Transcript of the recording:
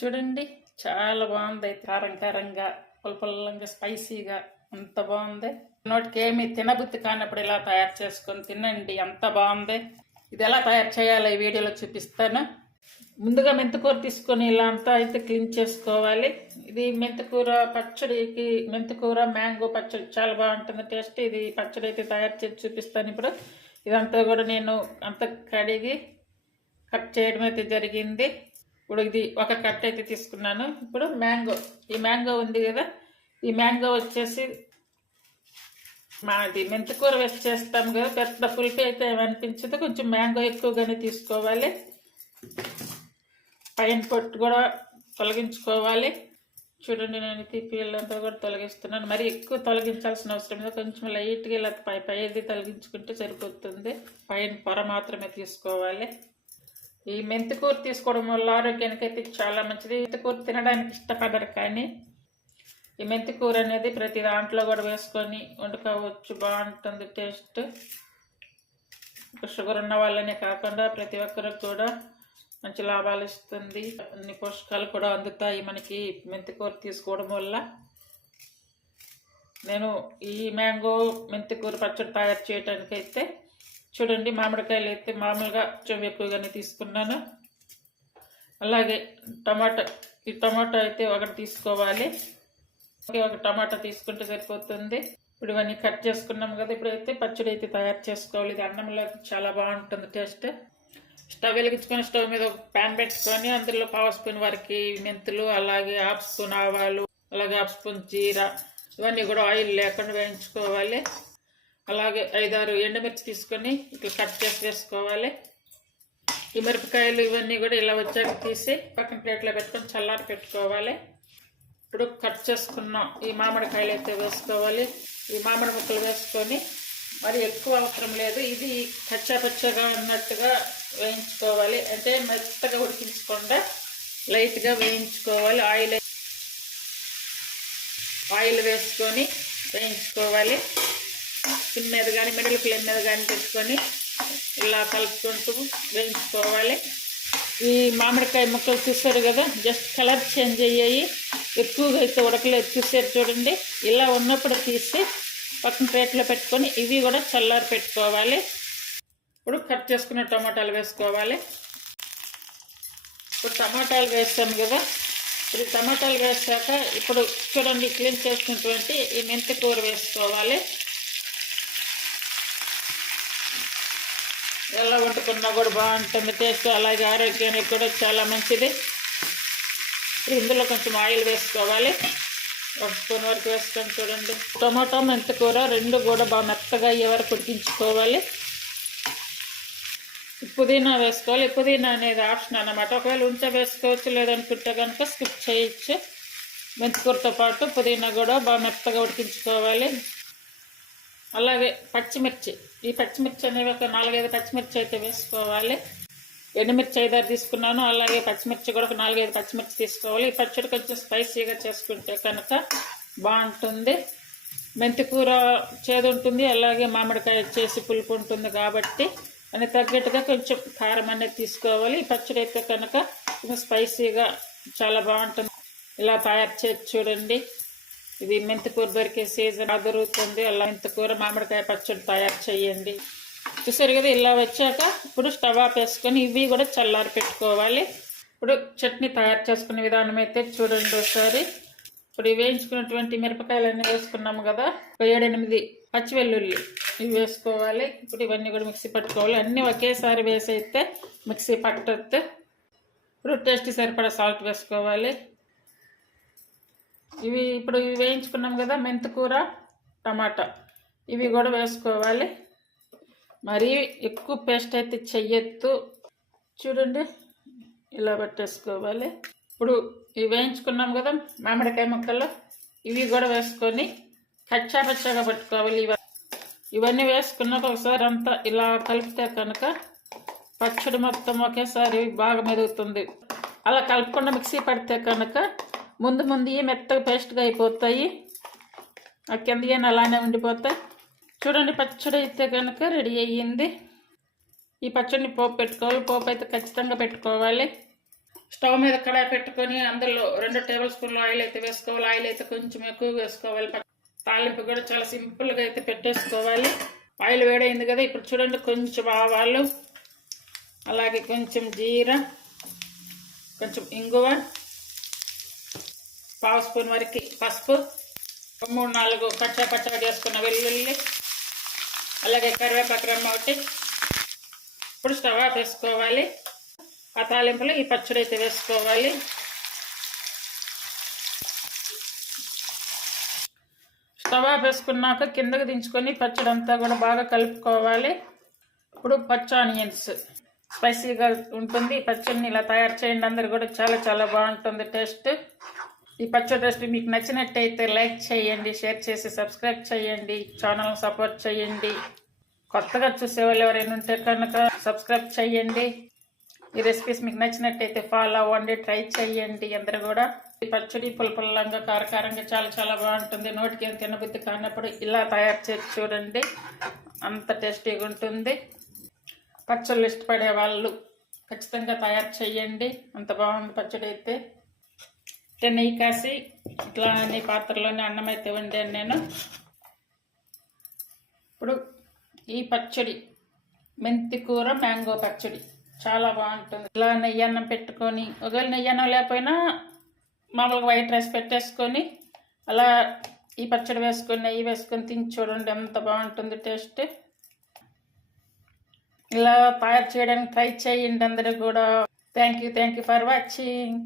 చూడండి చాలా బాగుంది కారం కారంగా పుల్లపుల్లంగా స్పైసీగా అంత బాగుంది. నోటికి ఏమి తినబుద్ధి కానప్పుడు ఇలా తయారు చేసుకొని తినండి అంత బాగుంది. ఇది ఎలా తయారు చేయాలో ఈ వీడియోలో చూపిస్తాను. ముందుగా మెంతికూర తీసుకొని ఇలా అంతా అయితే క్లీన్ చేసుకోవాలి. ఇది మెంతికూర పచ్చడికి మెంతికూర మ్యాంగో పచ్చడి చాలా బాగుంటుంది టేస్ట్. ఇది పచ్చడి అయితే తయారు చేసి చూపిస్తాను ఇప్పుడు. ఇదంతా కూడా నేను అంత కడిగి కట్ చేయడం అయితే జరిగింది. ఇప్పుడు ఇది ఒక కట్ అయితే తీసుకున్నాను. ఇప్పుడు మ్యాంగో. ఈ మ్యాంగో ఉంది కదా. ఈ మ్యాంగో వచ్చేసి మాది మెంతికూర వేసి చేస్తాం కదా. పెద్ద పులిపి అయితే ఏమనిపించదు. కొంచెం మ్యాంగో ఎక్కువగానే తీసుకోవాలి. పైన పొట్టు కూడా తొలగించుకోవాలి. చూడండి నేను తీపిల్లంతా కూడా తొలగిస్తున్నాను. మరి ఎక్కువ తొలగించాల్సిన అవసరం లేదు. కొంచెం లైట్గా ఇలా పై పైది తొలగించుకుంటే సరిపోతుంది. పైన పొర మాత్రమే తీసుకోవాలి. ఈ మెంతికూర తీసుకోవడం వల్ల ఆరోగ్యానికి అయితే చాలా మంచిది. మెంతికూర తినడానికి ఇష్టపడరు కానీ ఈ మెంతికూర అనేది ప్రతి దాంట్లో కూడా వేసుకొని వండుకోవచ్చు. బాగుంటుంది టేస్ట్. షుగర్ ఉన్న వాళ్ళనే కాకుండా ప్రతి ఒక్కరికి కూడా మంచి లాభాలు ఇస్తుంది. అన్ని పోషకాలు కూడా అందుతాయి మనకి మెంతికూర తీసుకోవడం వల్ల. నేను ఈ మ్యాంగో మెంతికూర పచ్చడి తయారు చేయడానికైతే చూడండి మామిడికాయలు అయితే మామూలుగా కొంచెం ఎక్కువగానే తీసుకున్నాను. అలాగే టమాటా ఈ టమాటా అయితే ఒకటి తీసుకోవాలి. ఒకే ఒక టమాటా తీసుకుంటే సరిపోతుంది. ఇప్పుడు ఇవన్నీ కట్ చేసుకున్నాం కదా ఇప్పుడైతే పచ్చడి అయితే తయారు చేసుకోవాలి. ఇది అన్నంలో చాలా బాగుంటుంది టేస్ట్. స్టవ్ వెలిగించుకొని స్టవ్ మీద ఒక ప్యాన్ పెట్టుకొని అందులో పావు స్పూన్ వరకు మెంతులు అలాగే హాఫ్ స్పూన్ ఆవాలు అలాగే హాఫ్ స్పూన్ జీరా ఇవన్నీ కూడా ఆయిల్ లేకుండా వేయించుకోవాలి. అలాగే ఐదారు ఎండుమిర్చి తీసుకొని ఇట్లా కట్ చేసి వేసుకోవాలి. ఈ మిరపకాయలు ఇవన్నీ కూడా ఇలా వచ్చాక తీసి పక్కన ప్లేట్లో పెట్టుకొని చల్లారి పెట్టుకోవాలి. ఇప్పుడు కట్ చేసుకున్న ఈ మామిడికాయలు అయితే వేసుకోవాలి. ఈ మామిడి ముక్కలు వేసుకొని మరి ఎక్కువ అవసరం లేదు. ఇది కచ్చా పచ్చగా ఉన్నట్టుగా వేయించుకోవాలి. అంటే మెత్తగా ఉడికించకుండా లైట్గా వేయించుకోవాలి. ఆయిల్ ఆయిల్ వేసుకొని వేయించుకోవాలి. సిమ్ మీద కానీ మిడిల్ ఫ్లేమ్ మీద కానీ పెట్టుకొని ఇలా కలుపుకుంటూ వేయించుకోవాలి. ఈ మామిడికాయ ముక్కలు చూసారు కదా జస్ట్ కలర్ చేంజ్ అయ్యాయి. ఎక్కువగా అయితే ఉడకలేదు. చూసారు చూడండి ఇలా ఉన్నప్పుడు తీసి పక్కన ప్లేట్లో పెట్టుకొని ఇవి కూడా చల్లారి పెట్టుకోవాలి. ఇప్పుడు కట్ చేసుకున్న టమాటాలు వేసుకోవాలి. ఇప్పుడు టమాటాలు వేస్తాం కదా ఇప్పుడు టమాటాలు వేసాక ఇప్పుడు చూడండి క్లీన్ చేసుకున్నటువంటి ఈ మెంతి కూర వేసుకోవాలి. ఎలా వండుకున్నా కూడా బాగుంటుంది. టేస్ట్ అలాగే ఆరోగ్యానికి కూడా చాలా మంచిది. ఇందులో కొంచెం ఆయిల్ వేసుకోవాలి. ఒక స్పూన్ వరకు వేసుకొని చూడండి. టమాటా మెంతి కూర రెండు కూడా బాగా మెత్తగా అయ్యే వరకు ఉడికించుకోవాలి. పుదీనా వేసుకోవాలి. పుదీనా అనేది ఆప్షన్ అన్నమాట. ఒకవేళ ఉంచ వేసుకోవచ్చు లేదనుకుంటే కనుక స్కిప్ చేయొచ్చు. మెంతికూరతో పాటు పుదీనా కూడా బాగా మెత్తగా ఉడికించుకోవాలి. అలాగే పచ్చిమిర్చి. ఈ పచ్చిమిర్చి అనేవి ఒక నాలుగైదు పచ్చిమిర్చి అయితే వేసుకోవాలి. ఎండుమిర్చి ఐదారు తీసుకున్నాను. అలాగే పచ్చిమిర్చి కూడా ఒక నాలుగైదు పచ్చిమిర్చి తీసుకోవాలి. ఈ పచ్చడి కొంచెం స్పైసీగా చేసుకుంటే కనుక బాగుంటుంది. మెంతి కూర చేదు ఉంటుంది. అలాగే మామిడికాయ చేసి పులుపు ఉంటుంది కాబట్టి అని తగ్గట్టుగా కొంచెం కారం అనేది తీసుకోవాలి. ఈ పచ్చడి అయితే కనుక కొంచెం స్పైసీగా చాలా బాగుంటుంది. ఇలా తయారు చేసి చూడండి. ఇది మెంతికూర దొరికే సీజన్ దొరుకుతుంది. అలా మెంతికూర మామిడికాయ పచ్చడి తయారు చేయండి. చూసారు కదా ఇలా వచ్చాక ఇప్పుడు స్టవ్ ఆఫ్ వేసుకొని ఇవి కూడా చల్లారి పెట్టుకోవాలి. ఇప్పుడు చట్నీ తయారు చేసుకునే విధానం అయితే చూడండి ఒకసారి. ఇప్పుడు వేయించుకున్నటువంటి మిరపకాయలన్నీ వేసుకున్నాము కదా. ఒక ఏడెనిమిది పచ్చి వెల్లుల్లి ఇవి వేసుకోవాలి. ఇప్పుడు ఇవన్నీ కూడా మిక్సీ పట్టుకోవాలి. అన్నీ ఒకేసారి వేసైతే మిక్సీ పట్టద్దు. ఇప్పుడు టేస్ట్ సరిపడా సాల్ట్ వేసుకోవాలి. ఇవి ఇప్పుడు ఇవి వేయించుకున్నాం కదా మెంతికూర టమాటా. ఇవి కూడా వేసుకోవాలి. మరీ ఎక్కువ పేస్ట్ అయితే చెయ్యొద్దు. చూడండి ఇలా పెట్టేసుకోవాలి. ఇప్పుడు ఇవి వేయించుకున్నాం కదా మామిడికాయ ముక్కలు ఇవి కూడా వేసుకొని కచ్చా పచ్చగా పట్టుకోవాలి. ఇవన్నీ ఇవన్నీ వేసుకున్నాక ఒకసారి అంతా ఇలా కలిపితే కనుక పచ్చడి మొత్తం ఒకేసారి బాగా మెదుగుతుంది. అలా కలుపుకుండా మిక్సీ పడితే కనుక ముందు ముందు మెత్తగా పేస్ట్గా అయిపోతాయి. ఆ కింద అలానే ఉండిపోతాయి. చూడండి పచ్చడి అయితే కనుక రెడీ అయ్యింది. ఈ పచ్చడిని పోపు పెట్టుకోవాలి. పోపు అయితే ఖచ్చితంగా పెట్టుకోవాలి. స్టవ్ మీద కడాయి పెట్టుకొని అందులో రెండు టేబుల్ స్పూన్లు ఆయిల్ అయితే వేసుకోవాలి. ఆయిల్ అయితే కొంచెం ఎక్కువ వేసుకోవాలి. తాలింపు కూడా చాలా సింపుల్గా అయితే పెట్టేసుకోవాలి. ఆయిల్ వేడైంది కదా ఇప్పుడు చూడండి కొంచెం ఆవాలు అలాగే కొంచెం జీర కొంచెం ఇంగువ పావు స్పూన్ వరకు పసుపు. మూడు నాలుగు పచ్చ పచ్చగా చేసుకున్న వెల్లుల్లి అలాగే కరివేపాకు ఒకటి. ఇప్పుడు స్టవ్ ఆఫ్ వేసుకోవాలి ఆ తాలింపులో ఈ పచ్చడి అయితే వేసుకోవాలి. స్టవ్ ఆఫ్ వేసుకున్నాక కిందకి దించుకొని పచ్చడి అంతా కూడా బాగా కలుపుకోవాలి. ఇప్పుడు పచ్చ ఆనియన్స్. స్పైసీగా ఉంటుంది. పచ్చడిని ఇలా తయారు చేయండి. అందరు కూడా చాలా చాలా బాగుంటుంది. టేస్ట్. ఈ పచ్చడి రెసిపీ మీకు నచ్చినట్టయితే లైక్ చేయండి షేర్ చేసి సబ్స్క్రైబ్ చేయండి ఛానల్ సపోర్ట్ చేయండి. కొత్తగా చూసే వాళ్ళు ఎవరైనా ఉంటే కనుక సబ్స్క్రైబ్ చేయండి. ఈ రెసిపీస్ మీకు నచ్చినట్టయితే ఫాలో అవ్వండి ట్రై చేయండి. అందరూ కూడా ఈ పచ్చడి పులపుల్లంగా కారకారంగా చాలా చాలా బాగుంటుంది. నోటికి ఏం తినబుద్ధి కానప్పుడు ఇలా తయారు చేసి చూడండి. అంత టేస్టీగా ఉంటుంది. పచ్చళ్ళు ఇష్టపడే వాళ్ళు ఖచ్చితంగా తయారు చేయండి. అంత బాగుంది పచ్చడి అయితే అంటే నెయ్యి కాసి ఇట్లా అన్ని పాత్రలోనే అన్నం అయితే వండాను నేను. ఇప్పుడు ఈ పచ్చడి మెంతి కూర మ్యాంగో పచ్చడి చాలా బాగుంటుంది. ఇలా నెయ్యి అన్నం పెట్టుకొని ఒకవేళ నెయ్యి అన్నం లేకపోయినా మామూలుగా వైట్ రైస్ పెట్టేసుకొని అలా ఈ పచ్చడి వేసుకొని నెయ్యి వేసుకొని తిని చూడండి ఎంత బాగుంటుంది టేస్ట్. ఇలా తయారు చేయడానికి ట్రై చేయండి అందరూ కూడా. Thank you thank you for watching